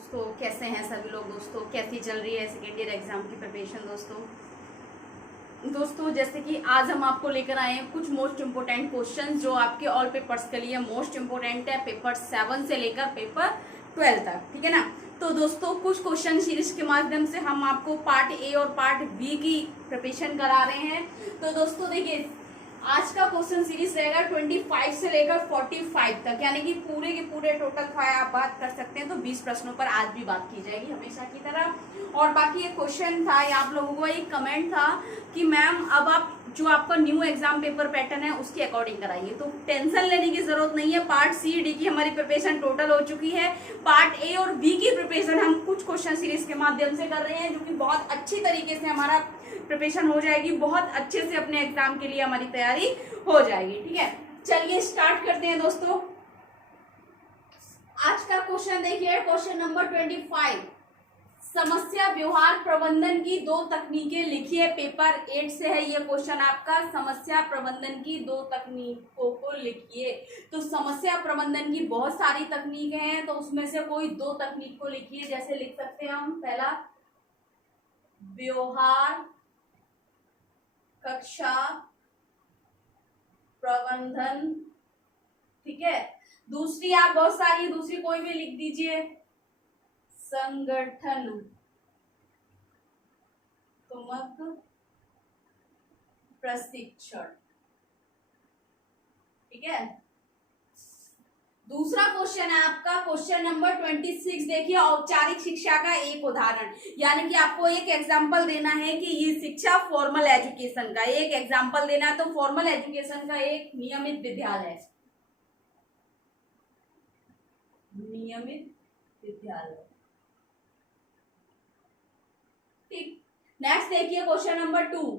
दोस्तों, कैसे हैं सभी लोग। दोस्तों, कैसी चल रही है सेकेंड ईयर एग्जाम की प्रिपरेशन। दोस्तों जैसे कि आज हम आपको लेकर आए हैं कुछ मोस्ट इम्पोर्टेंट क्वेश्चंस जो आपके ऑल पेपर्स के लिए मोस्ट इम्पोर्टेंट है, पेपर 7 से लेकर पेपर 12 तक। ठीक है ना। तो दोस्तों कुछ क्वेश्चन सीरीज के माध्यम से हम आपको पार्ट ए और पार्ट बी की प्रिपरेशन करा रहे हैं। तो दोस्तों देखिए, आज का क्वेश्चन सीरीज रहेगा 25 से लेकर 45 तक, यानी कि पूरे के पूरे टोटल आप बात कर सकते हैं। तो 20 प्रश्नों पर आज भी बात की जाएगी हमेशा की तरह। और बाकी एक क्वेश्चन था, या आप लोगों को एक कमेंट था कि मैम अब आप जो आपका न्यू एग्जाम पेपर पैटर्न है उसके अकॉर्डिंग कराइए। तो टेंशन लेने की जरूरत नहीं है। पार्ट सी डी की हमारी प्रिपरेशन टोटल हो चुकी है। पार्ट ए और बी की प्रिपरेशन हम कुछ क्वेश्चन सीरीज के माध्यम से कर रहे हैं, जो कि बहुत अच्छी तरीके से हमारा प्रिपरेशन हो जाएगी। बहुत अच्छे से अपने एग्जाम के लिए हमारी तैयारी हो जाएगी। ठीक है, चलिए स्टार्ट करते हैं दोस्तों। आज का क्वेश्चन देखिए, क्वेश्चन नंबर 25, समस्या व्यवहार प्रबंधन की 2 तकनीकें लिखिए। पेपर 8 से है ये क्वेश्चन आपका। समस्या प्रबंधन की 2 तकनीकों को लिखिए। तो समस्या प्रबंधन की बहुत सारी तकनीकें हैं, तो उसमें से कोई 2 तकनीक को लिखिए। जैसे लिख सकते हैं हम, पहला व्यवहार कक्षा प्रबंधन। ठीक है, दूसरी आप बहुत सारी, दूसरी कोई भी लिख दीजिए, संगठन प्रशिक्षण। ठीक है, दूसरा क्वेश्चन है आपका क्वेश्चन नंबर 26। देखिए, औपचारिक शिक्षा का एक उदाहरण, यानी कि आपको एक एग्जांपल देना है कि ये शिक्षा फॉर्मल एजुकेशन का एक एग्जांपल देना है। तो फॉर्मल एजुकेशन का एक नियमित विद्यालय, नियमित विद्यालय। ठीक, नेक्स्ट देखिए क्वेश्चन नंबर 2।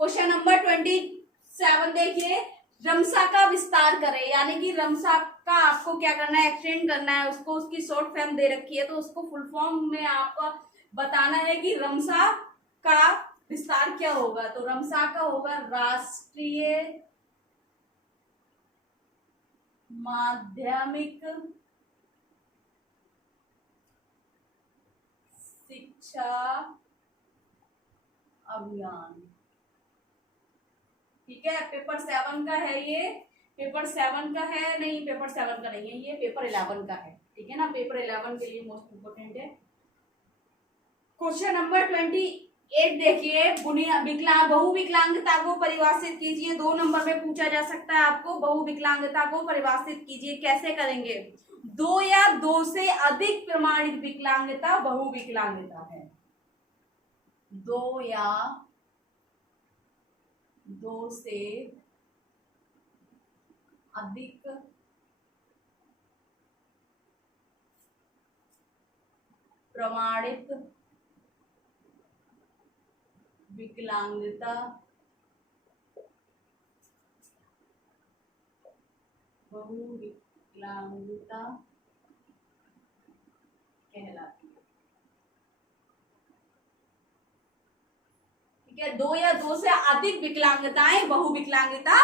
क्वेश्चन नंबर 27 देखिए, रमसा का विस्तार करें, यानी कि रमसा का आपको क्या करना है, एक्सटेंड करना है उसको। उसकी शॉर्ट फॉर्म दे रखी है, तो उसको फुल फॉर्म में आपको बताना है कि रमसा का विस्तार क्या होगा। तो रमसा का होगा राष्ट्रीय माध्यमिक शिक्षा अभियान। ठीक है, पेपर 7 का है ये। पेपर 7 का है, नहीं पेपर 7 का नहीं है ये, पेपर 11 का है। ठीक है ना, पेपर 11 के लिए मोस्ट इंपोर्टेंट है। क्वेश्चन नंबर 28 देखिए, बहु विकलांगता को परिभाषित कीजिए। 2 नंबर में पूछा जा सकता है आपको, बहु विकलांगता को परिभाषित कीजिए। कैसे करेंगे, 2 या 2 से अधिक प्रमाणित विकलांगता बहु विकलांगता है। 2 या 2 से अधिक प्रमाणित विकलांगता बहु विकलांगता कहलाती है। ठीक है, 2 या 2 से अधिक विकलांगताएं बहु विकलांगता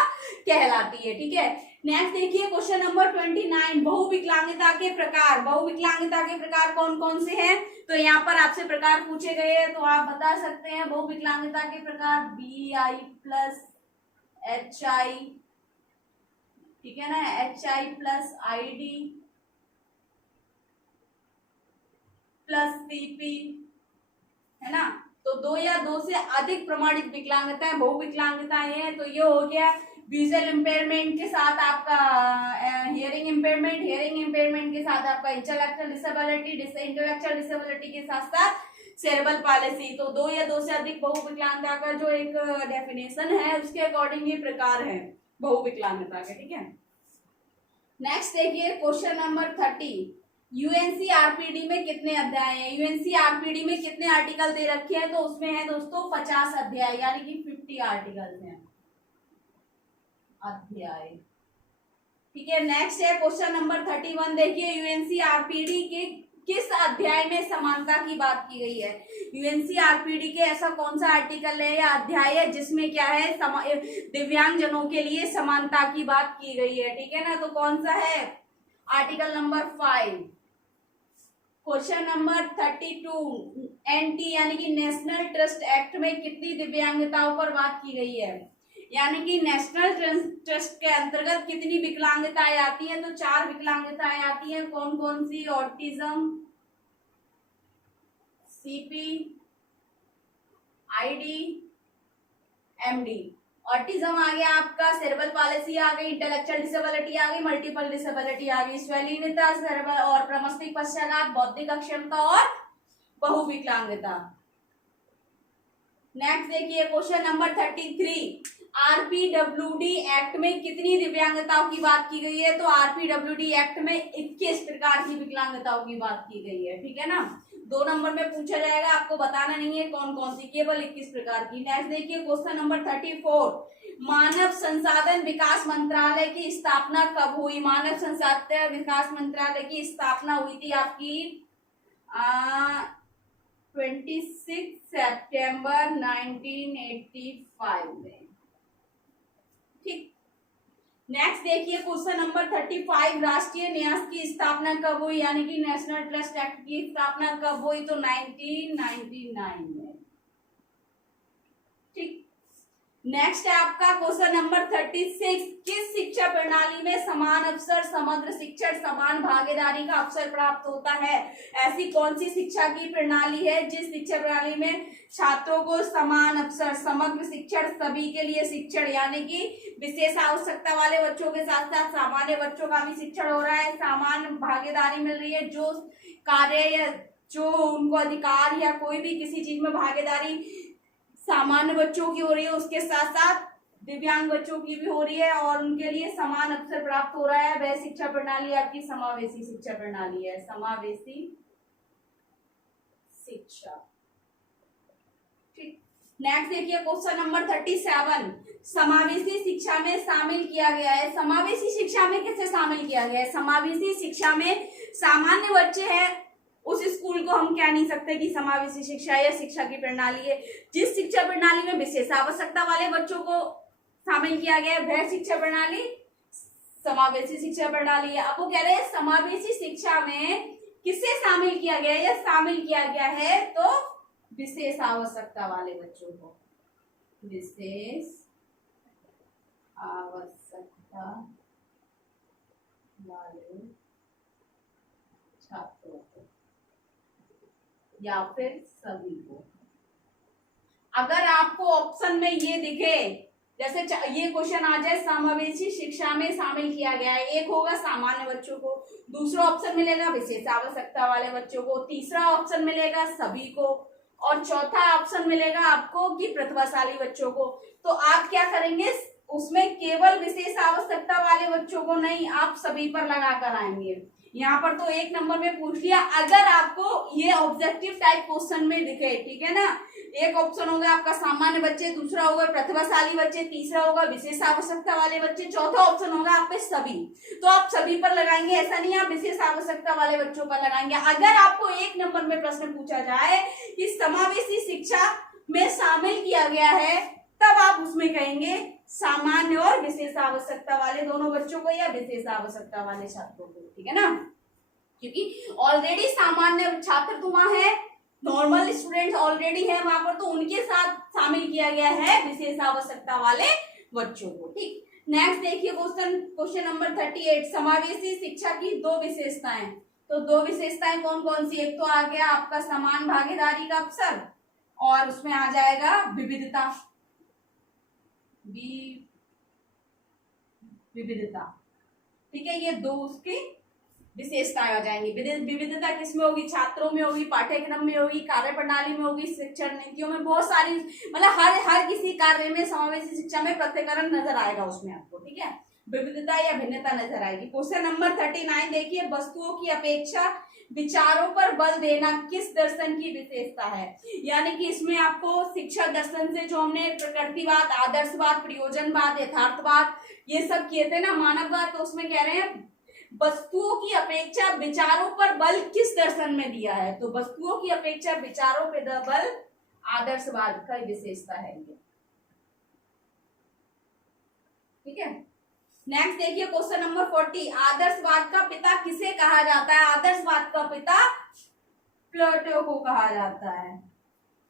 कहलाती है। ठीक है, नेक्स्ट देखिए क्वेश्चन नंबर 29, बहु विकलांगता के प्रकार। बहु विकलांगता के प्रकार कौन कौन से हैं, तो यहाँ पर आपसे प्रकार पूछे गए हैं, तो आप बता सकते हैं बहु विकलांगता के प्रकार BI प्लस HI। ठीक है ना, HI plus ID plus CP, है ना। तो 2 या 2 से अधिक प्रमाणित विकलांगताएं बहु विकलांगताएं हैं। तो ये हो गया विजुअल इम्पेयरमेंट के साथ आपका हियरिंग इम्पेयरमेंट, हियरिंग इम्पेयरमेंट के साथ आपका इंटेलेक्चुअल डिसेबिलिटी, इंटेलेक्चुअल डिसेबिलिटी के साथ साथ सेरेब्रल पैलेसी। तो 2 या 2 से अधिक बहु विकलांगता का जो एक डेफिनेशन है, उसके अकॉर्डिंग ये प्रकार है बहु विकलांगता के। ठीक है, नेक्स्ट देखिए क्वेश्चन नंबर 30, यूएनसीआरपीडी में कितने अध्याय हैं। यूएनसीआरपीडी में कितने आर्टिकल दे रखे हैं, तो उसमें है दोस्तों 50 अध्याय, यानी कि 50 आर्टिकल्स हैं, अध्याय। ठीक है, नेक्स्ट है क्वेश्चन नंबर 31। देखिए, यूएनसीआरपीडी के किस अध्याय में समानता की बात की गई है। यूएनसीआरपीडी के ऐसा कौन सा आर्टिकल है या अध्याय है जिसमें क्या है, दिव्यांग जनों के लिए समानता की बात की गई है। ठीक है ना, तो कौन सा है, article number 5। Question number 32, NT यानी कि नेशनल ट्रस्ट एक्ट में कितनी दिव्यांगताओं पर बात की गई है? यानी कि नेशनल ट्रस्ट के अंतर्गत कितनी विकलांगताएं आती हैं? तो 4 विकलांगताएं आती हैं। कौन कौन सी? Autism, CP, ID, MD. Autism आ गया आपका, सेरेब्रल पॉलिसी आ गई, इंटेलेक्चुअल डिसेबिलिटी आ गई, मल्टीपल डिसेबिलिटी आ गई, स्वैलीनता, सेरेब्रल और प्रमस्तिष्क पक्षाघात, बौद्धिक अक्षमता और बहुविकलांगता। नेक्स्ट देखिए क्वेश्चन नंबर 33, आरपीडब्ल्यूडी एक्ट में कितनी दिव्यांगताओं की बात की गई है? तो आरपीडब्ल्यूडी एक्ट में 21 प्रकार की विकलांगताओं की बात की गई है। ठीक है ना, 2 नंबर में पूछा जाएगा, आपको बताना नहीं है कौन कौन सी, केवल 21 प्रकार की। नेक्स्ट देखिए क्वेश्चन नंबर 34, मानव संसाधन विकास मंत्रालय की स्थापना कब हुई? मानव संसाधन विकास मंत्रालय की स्थापना हुई थी आपकी 26 सितंबर 1985 में। ठीक, नेक्स्ट देखिए क्वेश्चन नंबर 35, राष्ट्रीय न्यास की स्थापना कब हुई? यानी कि नेशनल ट्रस्ट एक्ट की स्थापना कब हुई? तो 1999 में। ठीक, नेक्स्ट है आपका क्वेश्चन नंबर 36, किस शिक्षा प्रणाली में समान अवसर, समग्र शिक्षण, समान भागीदारी का अवसर प्राप्त होता है? ऐसी कौन सी शिक्षा की प्रणाली है जिस शिक्षा प्रणाली में छात्रों को समान अवसर, समग्र शिक्षण, सभी के लिए शिक्षण यानी कि विशेष आवश्यकता वाले बच्चों के साथ साथ सामान्य बच्चों का भी शिक्षण हो रहा है, समान भागीदारी मिल रही है, जो कार्य या जो उनको अधिकार या कोई भी किसी चीज में भागीदारी सामान्य बच्चों की हो रही है, उसके साथ साथ दिव्यांग बच्चों की भी हो रही है और उनके लिए समान अवसर प्राप्त हो रहा है, वह शिक्षा प्रणाली आपकी समावेशी शिक्षा प्रणाली है। समावेशी शिक्षा। ठीक, नेक्स्ट देखिए क्वेश्चन नंबर 37, समावेशी शिक्षा में शामिल किया गया है। समावेशी शिक्षा में किसे शामिल किया गया है? समावेशी शिक्षा में सामान्य बच्चे हैं, उस स्कूल को हम कह नहीं सकते कि समावेशी शिक्षा या शिक्षा की प्रणाली है। जिस शिक्षा प्रणाली में विशेष आवश्यकता वाले बच्चों को शामिल किया गया है वह शिक्षा प्रणाली समावेशी शिक्षा प्रणाली है। अब वो कह रहे हैं समावेशी शिक्षा में किसे शामिल किया गया है? या शामिल किया गया है तो विशेष आवश्यकता वाले बच्चों को, विशेष आवश्यकता वाले छात्रों को या फिर सभी को। अगर आपको ऑप्शन में ये दिखे, जैसे ये क्वेश्चन आ जाए समावेशी शिक्षा में शामिल किया गया है, एक होगा सामान्य बच्चों को, दूसरा ऑप्शन मिलेगा विशेष आवश्यकता वाले बच्चों को, तीसरा ऑप्शन मिलेगा सभी को और चौथा ऑप्शन मिलेगा आपको कि प्रतिभाशाली बच्चों को। तो आप क्या करेंगे, उसमें केवल विशेष आवश्यकता वाले बच्चों को नहीं, आप सभी पर लगा कर आएंगे। यहाँ पर तो 1 नंबर में पूछ लिया। अगर आपको ये ऑब्जेक्टिव टाइप क्वेश्चन में दिखे, ठीक है ना, एक ऑप्शन होगा आपका सामान्य बच्चे, दूसरा होगा प्रतिभाशाली बच्चे, तीसरा होगा विशेष आवश्यकता वाले बच्चे, चौथा ऑप्शन होगा आप पे सभी, तो आप सभी पर लगाएंगे। ऐसा नहीं आप विशेष आवश्यकता वाले बच्चों पर लगाएंगे। अगर आपको 1 नंबर में प्रश्न पूछा जाए कि समावेशी शिक्षा में शामिल किया गया है, तब आप उसमें कहेंगे सामान्य और विशेष आवश्यकता वाले दोनों बच्चों को या विशेष आवश्यकता वाले छात्रों को। ठीक है ना, क्योंकि ऑलरेडी सामान्य छात्र तो वहां है, नॉर्मल स्टूडेंट ऑलरेडी है वहां पर, तो उनके साथ शामिल किया गया है विशेष आवश्यकता वाले बच्चों को। ठीक, नेक्स्ट देखिए क्वेश्चन नंबर 38, समावेशी शिक्षा की 2 विशेषताएं। तो 2 विशेषताएं कौन कौन सी? एक तो आ गया आपका समान भागीदारी का अवसर और उसमें आ जाएगा विविधता, विविधता। ठीक है, ये 2 उसकी विशेषताएं आ जाएंगी। विविधता किसमें होगी? छात्रों में होगी, पाठ्यक्रम में होगी, कार्य प्रणाली में होगी, शिक्षण नीतियों में, बहुत सारी, मतलब हर किसी कार्य में समावेशी शिक्षा में पृथक्करण नजर आएगा उसमें आपको। ठीक है, विविधता या भिन्नता नजर आएगी। क्वेश्चन नंबर 39 देखिए, वस्तुओं की अपेक्षा विचारों पर बल देना किस दर्शन की विशेषता है? यानी कि इसमें आपको शिक्षा दर्शन से जो हमने प्रकृतिवाद, आदर्शवाद, प्रयोजनवाद, यथार्थवाद ये सब किए थे ना, मानववाद, तो उसमें कह रहे हैं वस्तुओं की अपेक्षा विचारों पर बल किस दर्शन में दिया है? तो वस्तुओं की अपेक्षा विचारों पर बल आदर्शवाद का विशेषता है ये। ठीक है, नेक्स्ट देखिए क्वेश्चन नंबर 40, आदर्शवाद का पिता किसे कहा जाता है? आदर्शवाद का पिता प्लेटो को कहा जाता है।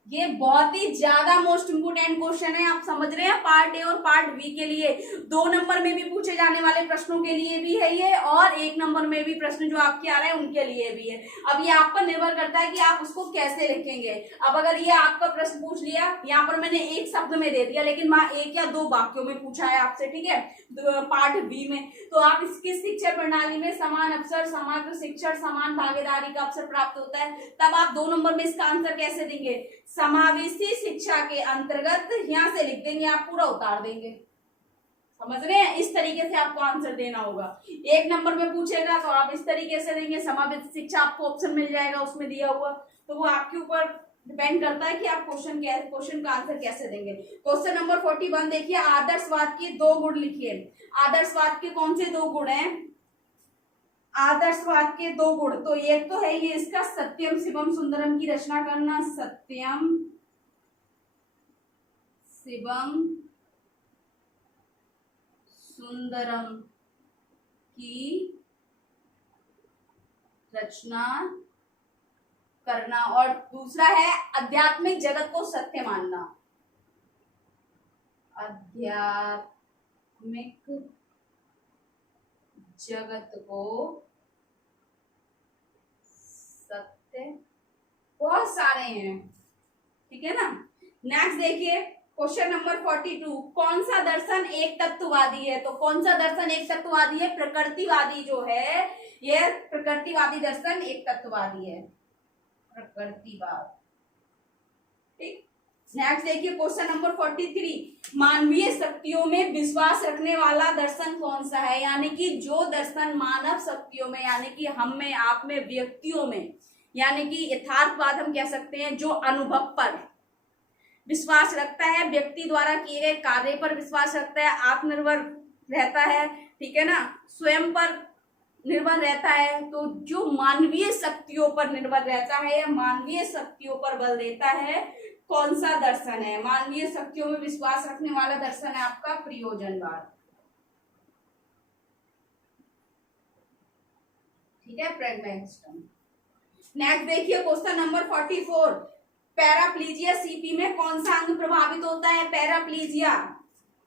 ये बहुत ही ज्यादा मोस्ट इंपोर्टेंट क्वेश्चन है, आप समझ रहे हैं, पार्ट ए और पार्ट बी के लिए। 2 नंबर में भी पूछे जाने वाले प्रश्नों के लिए भी है ये, और 1 नंबर में भी प्रश्न जो आपके आ रहे हैं उनके लिए भी है। अब ये आप पर निर्भर करता है कि आप उसको कैसे लिखेंगे। अब अगर ये आपका प्रश्न पूछ लिया, यहाँ पर मैंने एक शब्द में दे दिया, लेकिन वहां 1 या 2 वाक्यों में पूछा है आपसे, ठीक है, पार्ट बी में, तो आप इसकी शिक्षा प्रणाली में समान अवसर, समग्र शिक्षण, समान भागीदारी का अवसर प्राप्त होता है, तब आप 2 नंबर में इसका आंसर कैसे देंगे? समावेशी शिक्षा के अंतर्गत, यहां से लिख देंगे, आप पूरा उतार देंगे, समझ रहे हैं, इस तरीके से आपको आंसर देना होगा। 1 नंबर में पूछेगा तो आप इस तरीके से देंगे, समावेशी शिक्षा आपको ऑप्शन मिल जाएगा उसमें दिया हुआ, तो वो आपके ऊपर डिपेंड करता है कि आप क्वेश्चन का आंसर कैसे देंगे। क्वेश्चन नंबर 41 देखिए, आदर्शवाद के 2 गुण लिखिए। आदर्शवाद के कौन से 2 गुण हैं? आदर्शवाद के 2 गुण, तो एक तो है ये इसका सत्यम शिवम सुंदरम की रचना करना, सत्यम शिवम सुंदरम की रचना करना, और दूसरा है आध्यात्मिक जगत को सत्य मानना। आध्यात्मिक जगत को सत्य, बहुत सारे हैं, ठीक है ना। नेक्स्ट देखिए क्वेश्चन नंबर 42, कौन सा दर्शन एक तत्ववादी है? तो कौन सा दर्शन एक तत्ववादी है? प्रकृतिवादी जो है, यह प्रकृतिवादी दर्शन एक तत्ववादी है, प्रकृतिवाद, ठीक। नेक्स्ट देखिए क्वेश्चन नंबर 43, मानवीय शक्तियों में विश्वास रखने वाला दर्शन कौन सा है? यानी कि जो दर्शन मानव शक्तियों में, यानी कि हम में, आप में, व्यक्तियों में, यानी कि यथार्थवाद हम कह सकते हैं, जो अनुभव पर विश्वास रखता है, व्यक्ति द्वारा किए गए कार्य पर विश्वास रखता है, आत्मनिर्भर रहता है, ठीक है ना, स्वयं पर निर्भर रहता है, तो जो मानवीय शक्तियों पर निर्भर रहता है या मानवीय शक्तियों पर बल देता है, कौन सा दर्शन है? मानवीय शक्तियों में विश्वास रखने वाला दर्शन है आपका प्रयोजनवाद, ठीक है, प्रैग्मैटिज्म। नेक्स्ट देखिए क्वेश्चन नंबर 44, पैराप्लीजिया सीपी में कौन सा अंग प्रभावित होता है? पैराप्लीजिया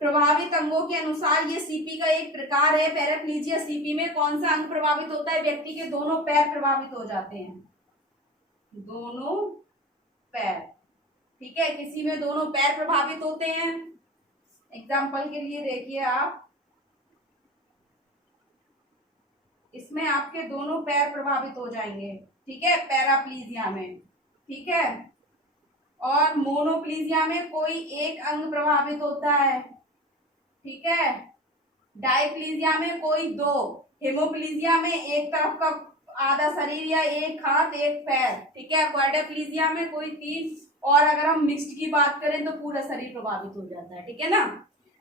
प्रभावित अंगों के अनुसार ये सीपी का एक प्रकार है। पैराप्लीजिया सीपी में कौन सा अंग प्रभावित होता है? व्यक्ति के दोनों पैर प्रभावित हो जाते हैं, दोनों पैर, ठीक है, किसी में दोनों पैर प्रभावित होते हैं। एग्जाम्पल के लिए देखिए आप, इसमें आपके दोनों पैर प्रभावित हो जाएंगे, ठीक है, पैराप्लीजिया में, ठीक है। और मोनोप्लीजिया में कोई एक अंग प्रभावित होता है, ठीक है। डाइप्लीजिया में कोई 2, हेमोप्लीजिया में एक तरफ का आधा शरीर या एक हाथ एक पैर, ठीक है। क्वाड्रिप्लीजिया में कोई 3, और अगर हम मिक्स्ड की बात करें तो पूरा शरीर प्रभावित हो जाता है, ठीक है ना।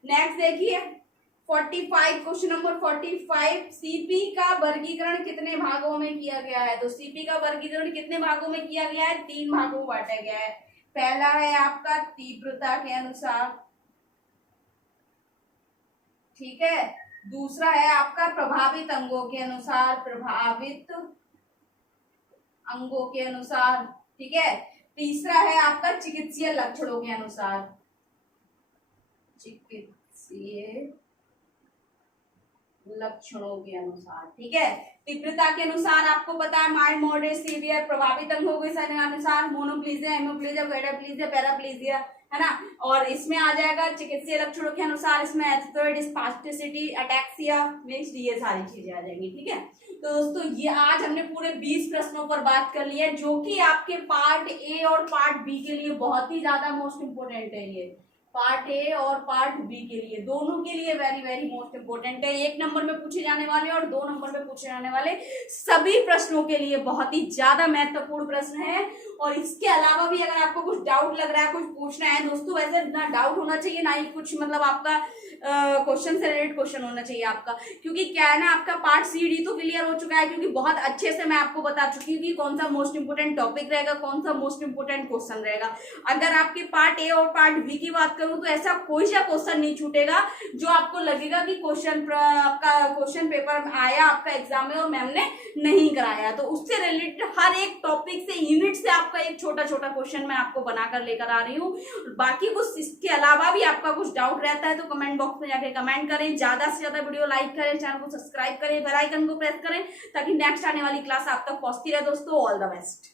नेक्स्ट देखिए 45, क्वेश्चन नंबर 45, सीपी का वर्गीकरण कितने भागों में किया गया है? तो सीपी का वर्गीकरण कितने भागों में किया गया है? 3 भागों में बांटा गया है। पहला है आपका तीव्रता के अनुसार, ठीक है। दूसरा है आपका प्रभावित अंगों के अनुसार, प्रभावित अंगों के अनुसार, ठीक है। तीसरा है आपका चिकित्सीय लक्षणों के अनुसार, चिकित्सीय लक्षणों के अनुसार, ठीक है। तीव्रता के अनुसार आपको पता है माइल्ड, मॉडरेट, सीवियर। प्रभावित अंगों के अनुसार मोनोप्लीजिया, हेमोप्लीजिया, क्वाड्रिप्लीजिया, पैराप्लीजिया, है ना। और इसमें आ जाएगा चिकित्सीय लक्षणों के अनुसार, इसमें एथेरोइड, स्पास्टिसिटी, अटैक्सिया, मिक्स्ड, ये सारी चीजें आ जाएंगी, ठीक है। तो दोस्तों ये आज हमने पूरे 20 प्रश्नों पर बात कर ली है, जो कि आपके पार्ट ए और पार्ट बी के लिए बहुत ही ज्यादा मोस्ट इंपोर्टेंट है। ये पार्ट ए और पार्ट बी के लिए, दोनों के लिए वेरी वेरी मोस्ट इंपोर्टेंट है। 1 नंबर में पूछे जाने वाले और 2 नंबर में पूछे जाने वाले सभी प्रश्नों के लिए बहुत ही ज्यादा महत्वपूर्ण प्रश्न है। और इसके अलावा भी अगर आपको कुछ डाउट लग रहा है, कुछ पूछना है दोस्तों, वैसे ना डाउट होना चाहिए ना ही कुछ मतलब आपका क्वेश्चन से रिलेटेड क्वेश्चन होना चाहिए आपका, क्योंकि क्या है ना, आपका पार्ट सी डी तो क्लियर हो चुका है, क्योंकि बहुत अच्छे से मैं आपको बता चुकी हूँ कि कौन सा मोस्ट इंपोर्टेंट टॉपिक रहेगा, कौन सा मोस्ट इंपोर्टेंट क्वेश्चन रहेगा। अगर आपके पार्ट ए और पार्ट बी की बात करूं तो ऐसा कोई सा क्वेश्चन नहीं छूटेगा जो आपको लगेगा कि आपका क्वेश्चन पेपर आया आपका एग्जाम में और मैम ने नहीं कराया। तो उससे रिलेटेड हर एक टॉपिक से यूनिट से आपका एक छोटा छोटा क्वेश्चन मैं आपको बनाकर लेकर आ रही हूँ। बाकी कुछ इसके अलावा भी आपका कुछ डाउट रहता है तो कमेंट बॉक्स में जाके कमेंट करें, ज्यादा से ज्यादा वीडियो लाइक करें, चैनल को सब्सक्राइब करें, बेल आइकन को प्रेस करें ताकि नेक्स्ट आने वाली क्लास आप तक पहुंचती रहे। दोस्तों ऑल द बेस्ट।